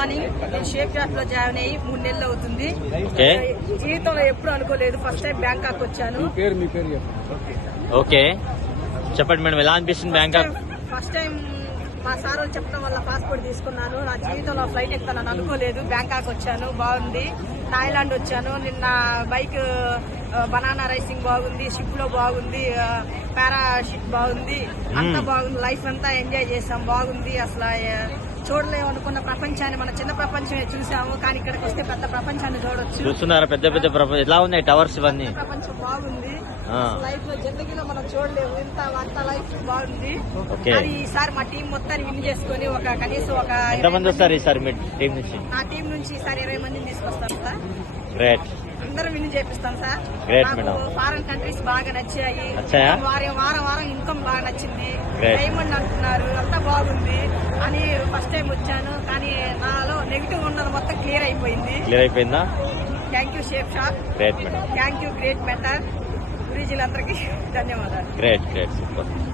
Morning. నేను షేక్ జాట్ లో join అయ్యి 3 నెలలు అవుతుంది. జీవితంలో ఎప్పుడు అనుకోలేదు, ఫస్ట్ టైం బ్యాంకాక్ వచ్చాను. ఓకే, చెప్పండి మేడం, ఎలా అనిపిస్తుంది బ్యాంకాక్? ఫస్ట్ టైం మా సార్ వాళ్ళు చెప్పడం వల్ల పాస్పోర్ట్ తీసుకున్నాను. నా జీవితంలో ఫ్లైట్ ఎక్కుతానని అనుకోలేదు. బ్యాంకాక్ వచ్చాను, బాగుంది. థాయిలాండ్ వచ్చాను నిన్న. బైక్ బనానా రైసింగ్ బాగుంది, షిప్ లో బాగుంది, పారాషూట్ బాగుంది, అంతా బాగుంది. లైఫ్ అంతా ఎంజాయ్ చేసాం, బాగుంది. అసలు చూడలేము అనుకున్న ప్రపంచాన్ని, మన చిన్న ప్రపంచమే చూసాము, కానీ ఇక్కడికి వస్తే పెద్ద ప్రపంచాన్ని చూడొచ్చు. చూస్తున్నారా పెద్ద పెద్ద ప్రపంచం ఎలా ఉన్నాయి, టవర్స్ ఇవన్నీ? ప్రపంచం బాగుంది. లైఫ్ లో జిందగీలో మనం చూడలేము అంత లైఫ్ బాగుంది. కానీ ఈసారి మా టీం మొత్తాన్ని విన్ చేసుకుని కనీసం ఒక ఎంతమంది వస్తారు ఈసారి మీ టీం నుంచి? నా టీం నుంచి ఈసారి 20 మందిని తీసుకొస్తాను సార్. గ్రేట్, అందరం విన్ చేపిస్తాం సార్. ఫారెన్ కంట్రీస్ బాగా నచ్చాయి. వారం ఇన్కమ్ బాగా నచ్చింది. డైమండ్ అంటున్నారు, అంతా బాగుంది అని ఫస్ట్ టైం వచ్చాను, కానీ నాలో నెగిటివ్ ఉన్నది మొత్తం క్లియర్ అయిపోయింది. Thank you shake shop. Thank you great mentor. గురూజీలందరికీ ధన్యవాదాలు. గ్రేట్.